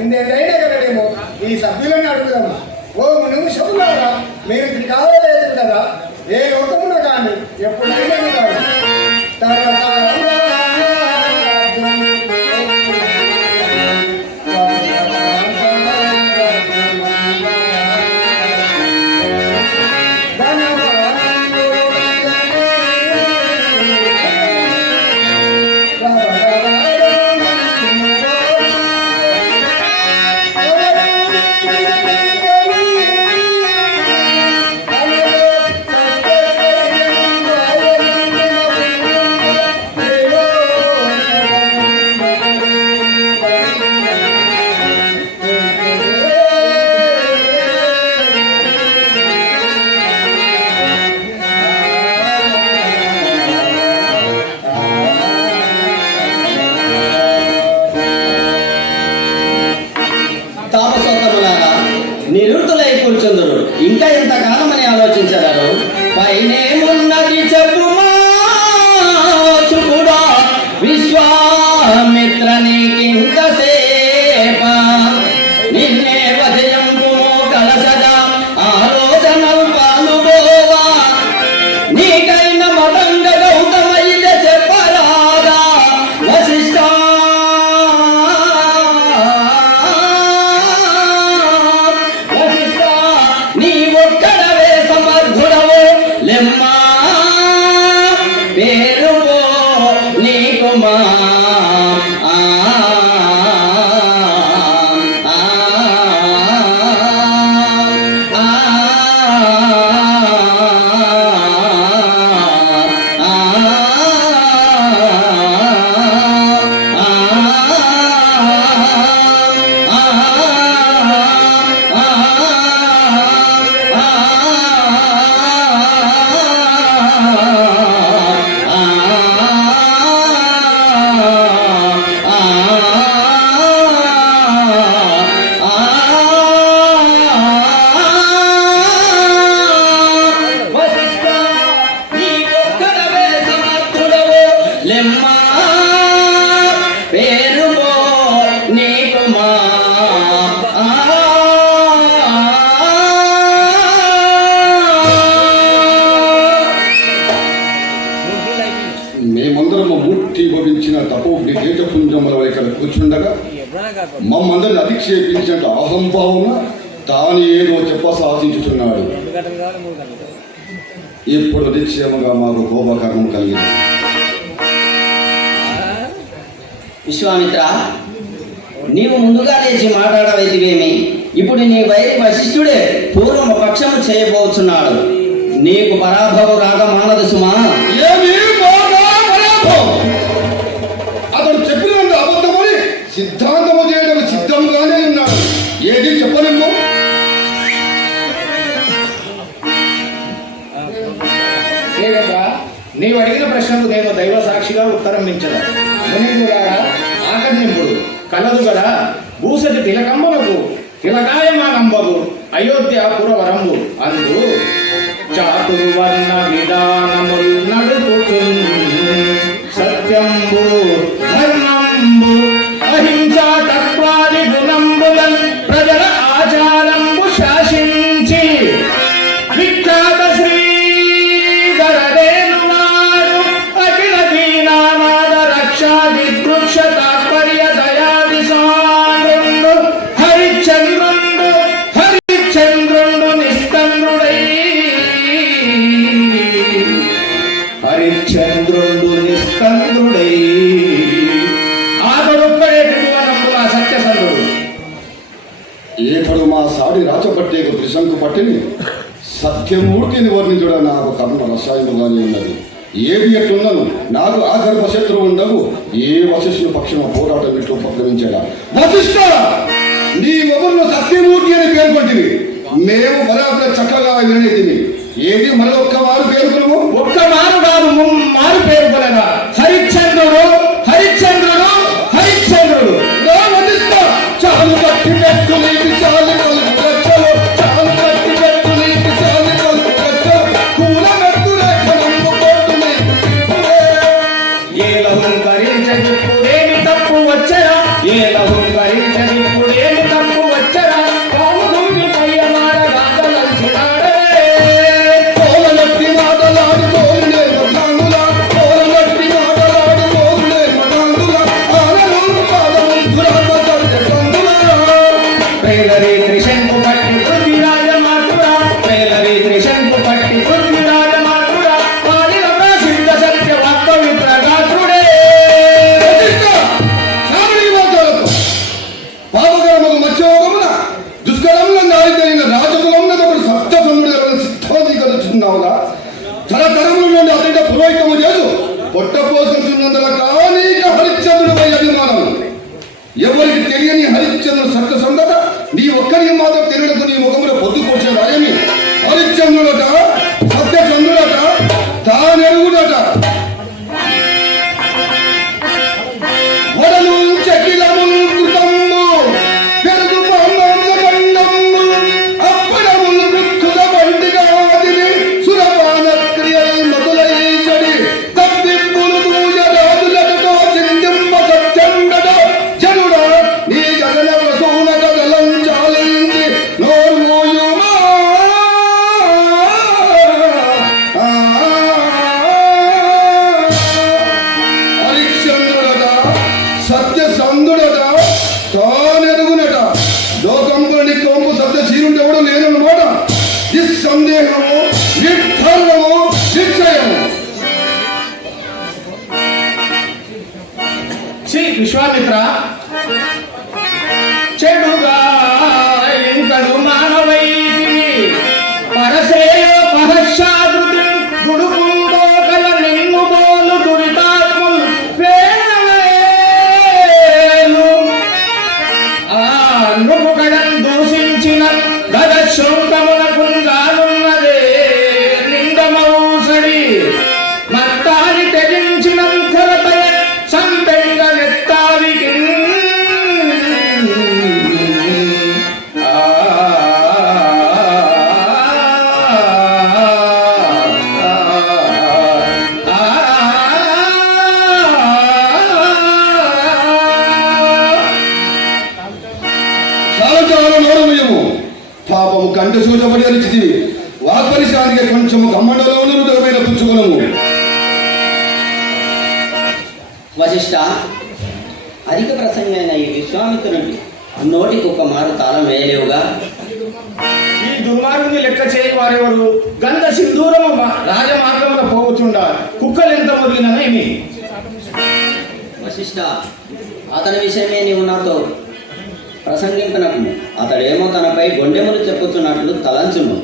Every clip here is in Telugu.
ఇందేదైనా కదనేమో ఈ సభ్యులని అడుగుదాము. ఓ నిమిషములారా మీరు ఇది కావలేదు కదా, ఏ లోకమున కానీ ఎప్పుడైనా కాదు. నిరుతులై కూర్చుందరు. ఇంకా ఎంతకాలమని ఆలోచించారు. పైనేమున్నది చెప్పుమా చూడా విశ్వామిత్ర నీకింతసేప నిన్నే వజయంపు కలసదా ఆలోచనలు పాలుగోవా నీకైన మతంగ గౌతమైద చెప్పరాదా వశిష్ఠ మేమందరము మూర్తి భవించిన తపోగ్ని తేజపుంజముల ఇక్కడ కూర్చుండగా మమ్మందరిని అధిక్షేపించినట్టు అహంభావన తాను ఏదో చెప్ప సాధించుతున్నాడు. ఇప్పుడు నిశ్చయముగా మాకు కోపకర్మం కలిగింది. విశ్వామిత్ర, నీవు ముందుగా లేచి మాట్లాడవైతివేమి? ఇప్పుడు నీ వైరి వశిష్ఠుడే పూర్వ పక్షము చేయబోతున్నాడు. నీకు పరాభవం రాక మానదు సుమా. అతను చెప్పినంత అబద్ధమని సిద్ధాంతము చేయడం సిద్ధంగానే ఉన్నాడు. ఏది చెప్పలేము. నీవు అడిగిన ప్రశ్నకు నేను దైవ సాక్షిగా ఉత్తరం ఇచ్చను. మునిగులారా ఆకర్ణింపుడు కలదు గల భూసతి తిలకంబలకు తిలకాయమానంబగు అయోధ్య పురవరంబు అందు చాతుర్వర్ణ విధానముల్ నడుపుతు సత్యంబు ధర్మంబు అహింసా తత్వాది గుణంబులన్ ప్రజల ఆచారంబు శాసించి విఖ్యాత శ్రీధరదేనువాడు అఖిల దీనానాద రక్షాది వృక్ష తాత్పర్య దయాది సాంద్రుండు హరిశ్చంద్రుండు నిస్కంద్రుడై సత్యసంధుడు ఏపడు మా సాడి రాచపట్టేకు త్రిశంకు పట్టిని సత్యమూర్తిని వర్ణించడం నాకు కర్మ రసాయనుగానే ఉన్నది. ఏది ఎట్లున్నను నాకు ఆగర్భ శత్రువు ఉండవు. ఏ వశిష్ఠుని పక్షమ పోరాటం ఇట్లు ఉపక్రమించాడా? వశిష్ఠ, నీ మొదలు సత్యమూర్తి అని పేర్కొంటివి. మేము బరాబర చక్కగా విననేతివి. ఏది మరొక్క వారు పేర్కొను? ఒక్క మారు కాదు, మారు పేర్కొనగా హరిశ్చంద్రుడు హరిశ్చంద్రుడు హరిశ్చంద్రుడు. చాలు కట్టి పెట్టు నీటి చాలు కలుపుకొచ్చలు చాలు కట్టి పెట్టు నీటి చాలు కలుపుకొచ్చలు కూల మెట్టు రేఖలంబు కోటుని ఏల హుంకరించనిప్పుడేమి తప్పు వచ్చరా? ఏల హుంకరించనిప్పుడేమి అనుకుంటున్నావుగా? తరతరముల నుండి అతని పురోహితము లేదు పొట్టపోసుకున్నందుల కానీ హరిశ్చంద్రుడిపై అభిమానం. ఎవరికి తెలియని హరిశ్చంద్రుడు సత్యసంధత నీ ఒక్కరికి మాత్రం తెలియకు నీ ముఖంలో పొద్దుపూడ్చిన రాయమి. హరిశ్చంద్రుడట, సత్యచంద్రుడట, తానెరుగుడట. వడలు చకిలములు కృతము పెరుగు పాండము అప్పడములు కృత్తుల వంటిగా సురపాన క్రియలు మొదలైచడి తప్పిప్పులు దూయరాదులతో చింతింప సత్యంగట జనుడ నీ జగన ప్రసూనక దళం చాలించి నోర్మోయుమా. హరిశ్చంద్రుడట, సత్యసంధుడట, తానెరుగునట. లోకంపుని కొంపు సత్యశీలుండెవడు లేనన్నమాట. నిస్సందేహము, నిర్ధారణము, నిశ్చయము. శ్రీ విశ్వామిత్ర, చెడుగా ఇంకను మానవైతివి పరసేయ పహశాదృతి దుడుకుందో కల నిన్ను బోలు దురితాత్ములు వేదవేలు ఆ నృపుకడం దూషించిన గద శృంఖమునకు గానున్నదే లింగమౌసడి మత్తాని తెగించినంతరతయ సంపెంగ నెత్తావికి చాలా చాలా నోరమయము. పాపము కంట చూడబడి అరిచితివి. వాగ్పరిశాంతికి కొంచెము కమ్మండలోను హృదయమైన పుచ్చుకునము. వశిష్ఠ, అధిక ప్రసంగి అయిన ఈ విశ్వామిత్రునికి నోటికి ఒక మారు తాళం వేయలేవుగా. ఈ దుర్మార్గుని లెక్క చేయి వారెవరు? గంధ సింధూరము రాజమార్గమున పోవుచుండ కుక్కలెంత మురిగిననేమి. వశిష్ఠ, అతని విషయమే నీవు నాతో ప్రసంగింపనకు. అతడేమో తనపై గొండెములు చెప్పుతున్నట్లు తలంచును.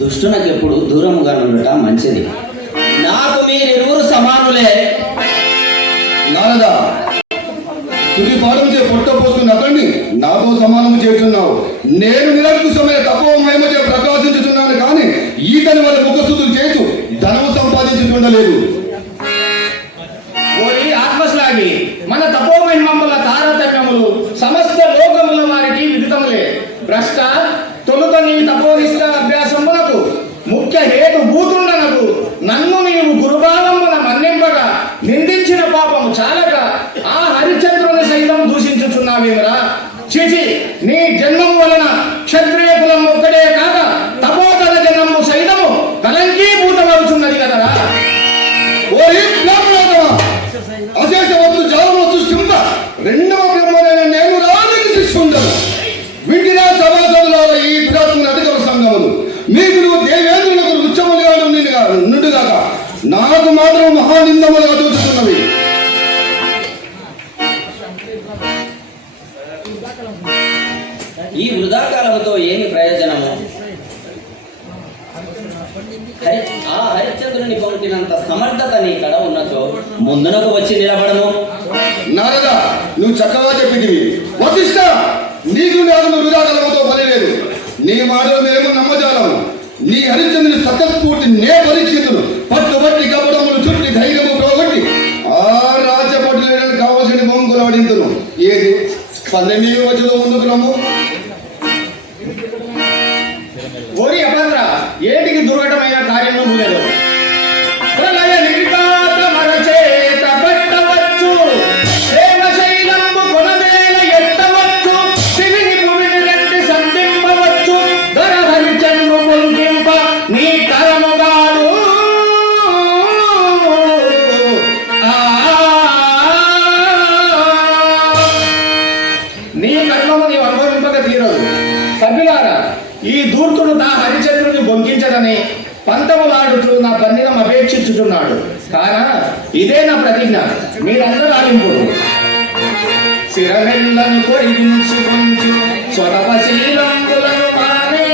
దుష్టునకెప్పుడు దూరముగా నుండుట మంచిది. నాకు మీరిరువురు సమానులే. నారదా, తుది పాఠంచే పొట్ట పోసుకున్న అతన్ని నాతో సమానము చేస్తున్నావు. నేను నిరంకుశమైన తపోమయమచే ప్రకాశించుతున్నాను కానీ ఈతని వాళ్ళ ముఖస్థుతులు చేస్తూ ధనము సంపాదించుతుండలేదు. ఓరి ఆత్మశ్లాగి, మన తపోమహిమముల తారతమ్యములు సమస్త లోకముల వారికి విదితములే. భ్రష్ట, తొలుత నీ తపోనిష్ట అభ్యాసములకు ముఖ్య హేతు భూతుండనకు నన్ను నీవు గురుభావమున మన్నింపగా నిందించిన పాపము చాలక ఆ హరిచంద్రుని సైతం దూషించుచున్నావేమిరా. చిచి, నీ జన్మము వలన క్షత్రియ కులం ఒక్కడే కాక తపోతల జన్మము సైతము కలంకీభూతమవుతున్నది కదరా. ఓరి బ్రహ్మరాజమా, అశేషవత్తు జాలముల సృష్టింప రెండవ బ్రహ్మనైన నేను రాజుకి శిష్యుండను. వింటినా సభాసదులాల ఈ పురాత్మ అధిక సంగములు మీకు నువ్వు దేవేంద్రులకు రుచ్చములుగా నుండుగాక నాకు మాత్రం మహానిందములుగా దోచుతున్నవి. ఈ వృధాకాలముతో ఏమి ప్రయోజనము? ఆ హరిశ్చంద్రుని పొందినంత సమర్థత నీ కడ ఉన్నచో ముందునకు వచ్చి నిలబడము. నారదా, నువ్వు చక్కగా చెప్పితివి. వశిష్ఠ, నీకు నాకు వృధాకాలముతో పని లేదు. నీ మాటలు మేము నమ్మజాలము. నీ హరిశ్చంద్రుని సతస్ఫూర్తి నే పరీక్షితులు పట్టుబట్టి కపడములు చుట్టి ధైర్యము ప్రోగొట్టి ఆ రాజ్యపట్టులేని కావలసిన బొంగులు ఆడింతును. ఏది స్పందమీ వచ్చుదో ముందుకు రమ్ము. ఓరి అభద్ర, ఏటికి దుర్ఘటమైన కార్యము లేదు. ప్రళయ నిర్ఘాత మరచేత పట్టవచ్చు, ప్రేమ శైలంబు కొనవేల ఎత్తవచ్చు, శివిని భూమిని రెండి సంధింపవచ్చు, ధర హరిచంద్రు పొందింప నీ తరముగాడు. నీ కర్మము నీవు అనుభవింపక తీరదు. సభ్యులారా, ఈ దూర్తుడు నా హరిచంద్రుని బొంకించడని పంతములాడుతూ నా పన్నినం అపేక్షించుతున్నాడు. కానా ఇదే నా ప్రతిజ్ఞ. మీరందరూ ఆలింపుడు. శిరమెల్లను కొరిగించు కొంచు స్వరపశీలంబులను మానే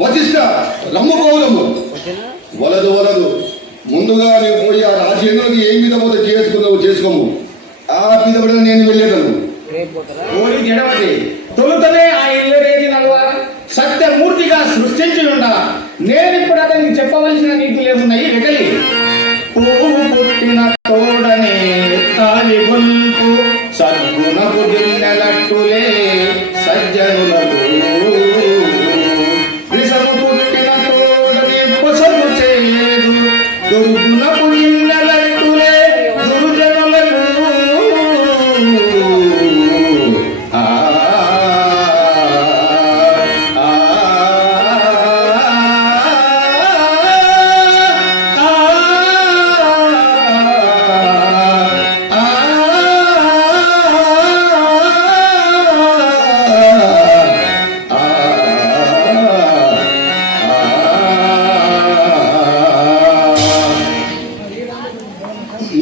వశిష్ట రమ్ము పౌరము వలదు వలదు ముందుగా నీవు పోయి ఆ రాజేంద్రుడికి ఏ మీద పోతే చేసుకోము ఆ మీద నేను వెళ్ళేదను. ఓరి జడవతి తొలుతనే ఆ ఇల్లరేది నల్వ సత్యమూర్తిగా సృష్టించి ఉండ నేనిప్పుడు అతనికి చెప్పవలసిన నీతులేమున్నాయి వెగలి. పువ్వు పుట్టిన తోడనే తాలి గొల్పు సద్గుణపు దిన్నెలట్టులే సజ్జనులకు. విషము పుట్టిన తోడనే పొసగు చేదు దుర్గుణపు దిన్నెలట్టులే దుర్జనులకు.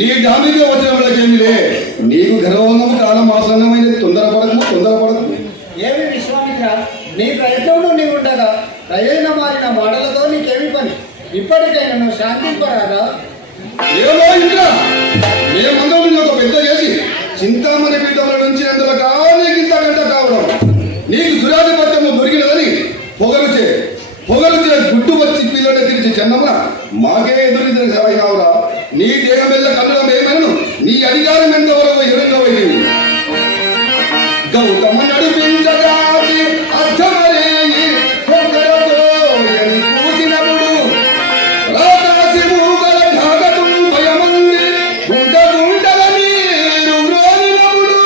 నీ జామిక వచనములకేమిలే, నీకు గర్వము కాలం ఆసన్నమైనది. తొందరపడకు. ఏమి విశ్వామిత్ర, నీ ప్రయత్నంలో నీవు ఉండగా ప్రయోజన మారిన మాటలతో నీకేమి పని? ఇప్పటికైనా నువ్వు శాంతింపరాదా? ఏమో ఇంద్ర, మేమందరం ఒక పెద్ద చేసి చింతామణి పీఠముల నుంచి అందులో నీకింత గంట కావడం, నీకు సురాధిపత్యము దొరికినదని పొగరుచే గుడ్డు వచ్చి పిల్లడే తిరిచి చెన్నమ్మ మాకే ఎదురు అయినావురా. నీ దేహమెల్ల కన్నుల మేమను నీ అధికారం ఎంతవరకు ఎరుంగవైంది. గౌతమ నడిపించగా అర్థమలేని ఒక్కరతో ఎని కూసినప్పుడు రాకాసి మూగల ధాగతం భయమంది గుంటల నీరు రోనినప్పుడు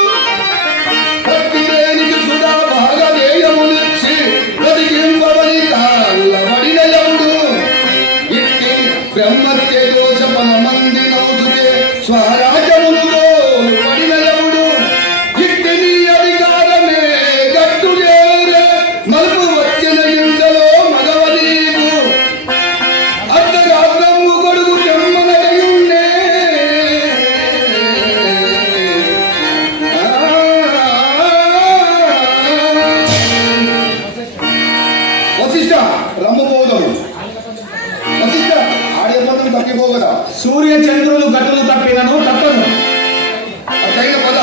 భక్తిదేనికి సుధా భాగదేయములిచ్చి బ్రతికింపవని కాళ్ళబడినయముడు ఇట్టి బ్రహ్మత్య దోషపన మంది నౌదుకే స్వరాజములతో పడినయముడు. ఇట్టి నీ అధికారమే గట్టు చేరే మలుపు వచ్చిన ఇంతలో మగవనీకు అర్ధరాత్రము కొడుకు బ్రహ్మనయుండే. వశిష్ట రమ్ము పోదము. వశిష్ట ఆడే పనులు తప్పిపోగదా. సూర్య చంద్రులు గట్టులు తప్పినను తప్పను. అదైన పద